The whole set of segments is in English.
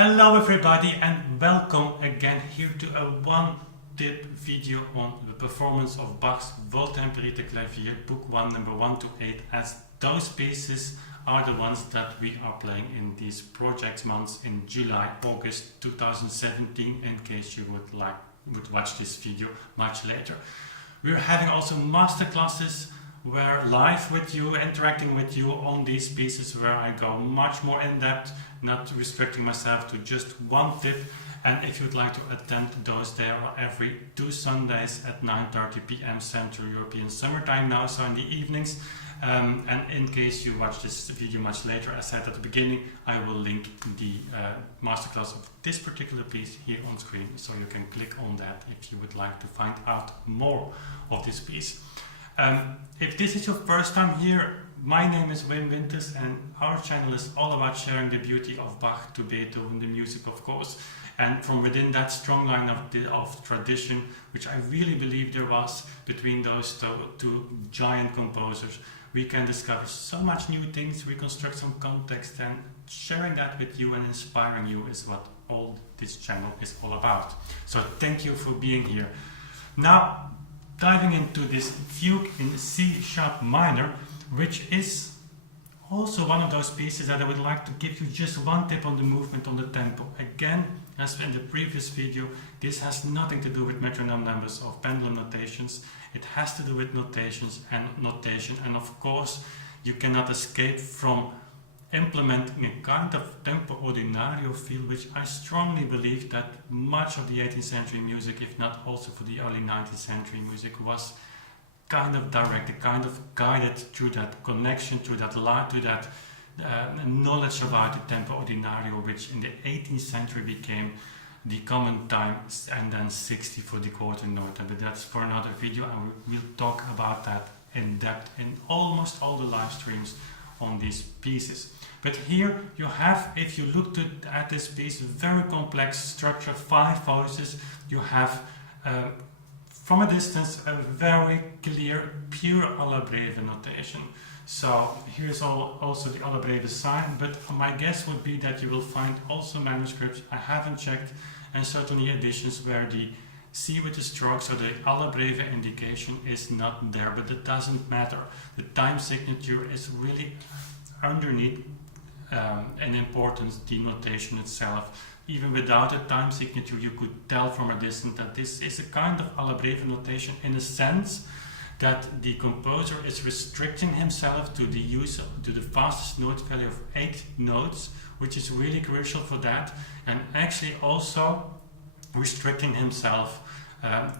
Hello everybody and welcome again here to a one-tip video on the performance of Bach's Wohltemperierte Clavier, Book 1, number 1 to 8, as those pieces are the ones that we are playing in these project months in July, August 2017, in case you would watch this video much later. We're having also master classes where live with you, interacting with you on these pieces, where I go much more in depth, not restricting myself to just one tip. And if you'd like to attend those, they are every 2 Sundays at 9:30 p.m. Central European Summertime now, so in the evenings. And in case you watch this video much later, as I said at the beginning, I will link the masterclass of this particular piece here on screen, so you can click on that if you would like to find out more of this piece. If this is your first time here, my name is Wim Winters and our channel is all about sharing the beauty of Bach to Beethoven, the music of course, and from within that strong line of tradition, which I really believe there was between those two giant composers, we can discover so much new things, reconstruct some context, and sharing that with you and inspiring you is what all this channel is all about. So thank you for being here. Now, diving into this Fugue in C-sharp minor, which is also one of those pieces that I would like to give you just one tip on the movement, on the tempo. Again, as in the previous video, this has nothing to do with metronome numbers or pendulum notations. It has to do with notations and notation, and of course you cannot escape from implementing a kind of tempo ordinario feel, which I strongly believe that much of the 18th century music, if not also for the early 19th century music, was kind of directed, kind of guided through that connection, through that light, to that knowledge about the tempo ordinario, which in the 18th century became the common time, and then 60 for the quarter note. But that's for another video, and we'll talk about that in depth in almost all the live streams on these pieces. But here you have, if you look at this piece, very complex structure, 5 voices. You have from a distance a very clear, pure alla breve notation. So here's also the alla breve sign, but my guess would be that you will find also manuscripts, I haven't checked, and certainly editions where the C with the stroke, so the alla breve indication is not there, but it doesn't matter. The time signature is really underneath in importance, the notation itself. Even without a time signature, you could tell from a distance that this is a kind of alla breve notation, in a sense that the composer is restricting himself to the use to the fastest note value of 8 notes, which is really crucial for that, and actually also restricting himself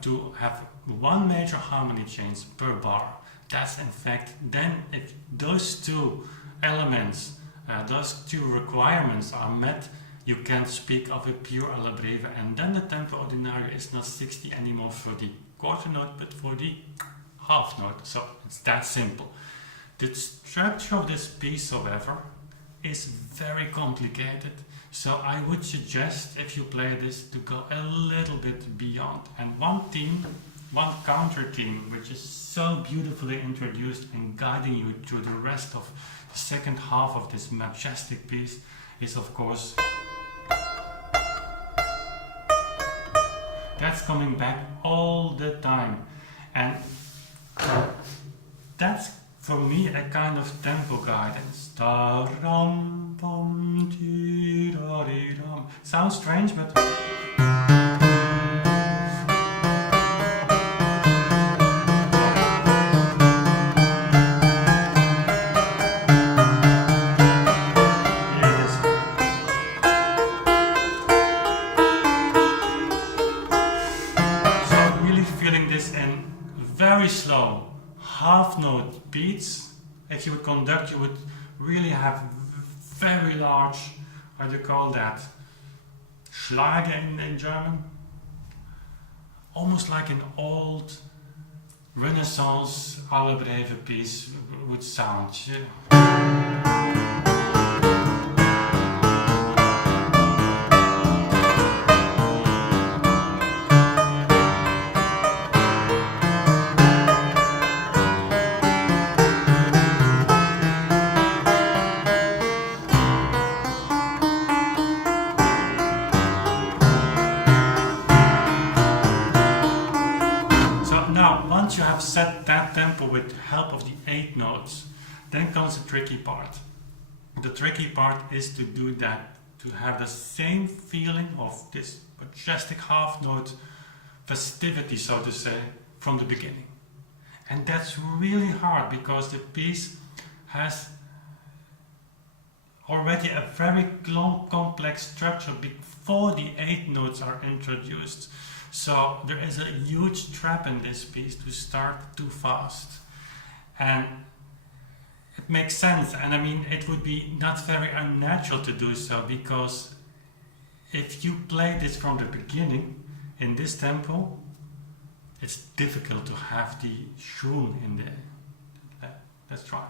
to have 1 major harmony change per bar. That's in fact, then if those 2 elements, those 2 requirements are met, you can speak of a pure alla breve, and then the tempo ordinario is not 60 anymore for the quarter note, but for the half note. So it's that simple. The structure of this piece, however, is very complicated. So I would suggest, if you play this, to go a little bit beyond. And one counter theme, which is so beautifully introduced and guiding you through the rest of the second half of this majestic piece, is of course that's coming back all the time, and that's for me a kind of tempo guidance. Sounds strange, but very slow half note beats. If you would conduct, you would really have very large, how do you call that, Schlage in German, almost like an old Renaissance alla breve piece would sound. set that tempo with the help of the 8 notes. Then comes the tricky part. The tricky part is to do that, to have the same feeling of this majestic half note festivity, so to say, from the beginning. And that's really hard because the piece has already a very complex structure before the 8 notes are introduced. So there is a huge trap in this piece to start too fast. And it makes sense, and I mean it would be not very unnatural to do so, because if you play this from the beginning in this tempo, it's difficult to have the shroom in there. Let's try.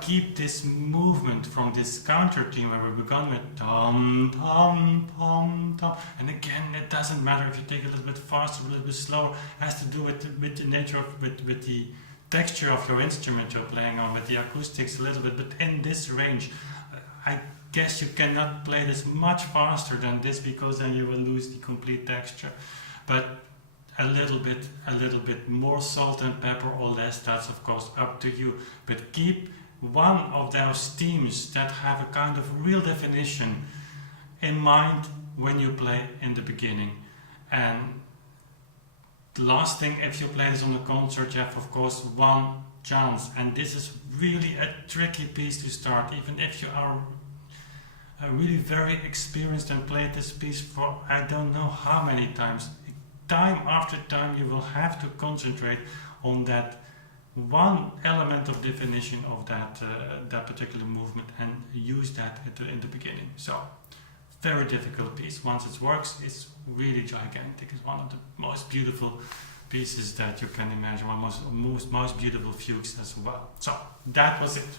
Keep this movement from this counter tune where we began with tom tom tom tom, and again it doesn't matter if you take it a little bit faster, a little bit slower. It has to do with the nature of with the texture of your instrument you're playing on, with the acoustics a little bit. But in this range, I guess you cannot play this much faster than this, because then you will lose the complete texture. But a little bit more salt and pepper or less, that's of course up to you. But keep one of those themes that have a kind of real definition in mind when you play in the beginning. And the last thing, if you play this on a concert, you have of course one chance, and this is really a tricky piece to start. Even if you are really very experienced and played this piece for I don't know how many times, time after time you will have to concentrate on that one element of definition of that particular movement and use that in the beginning. So very difficult piece. Once it works, it's really gigantic. It's one of the most beautiful pieces that you can imagine, one of the most beautiful fugues as well. So that was it.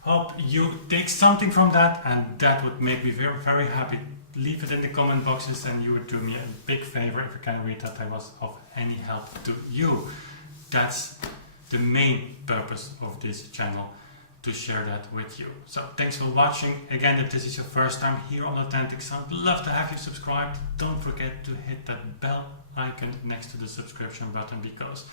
Hope you take something from that, and that would make me very, very happy. Leave it in the comment boxes, and you would do me a big favor if you can read that I was of any help to you. That's the main purpose of this channel, to share that with you. So thanks for watching. Again, if this is your first time here on Authentic Sound, love to have you subscribed. Don't forget to hit that bell icon next to the subscription button, because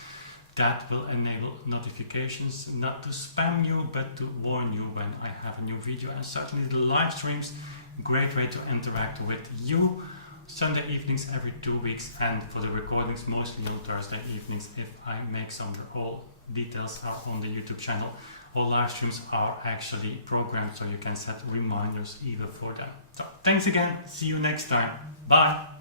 that will enable notifications, not to spam you, but to warn you when I have a new video. And certainly the live streams, great way to interact with you. Sunday evenings every 2 weeks, and for the recordings mostly on Thursday evenings if I make some. All details are on the YouTube channel. All live streams are actually programmed, so you can set reminders even for them. So thanks again, see you next time, bye!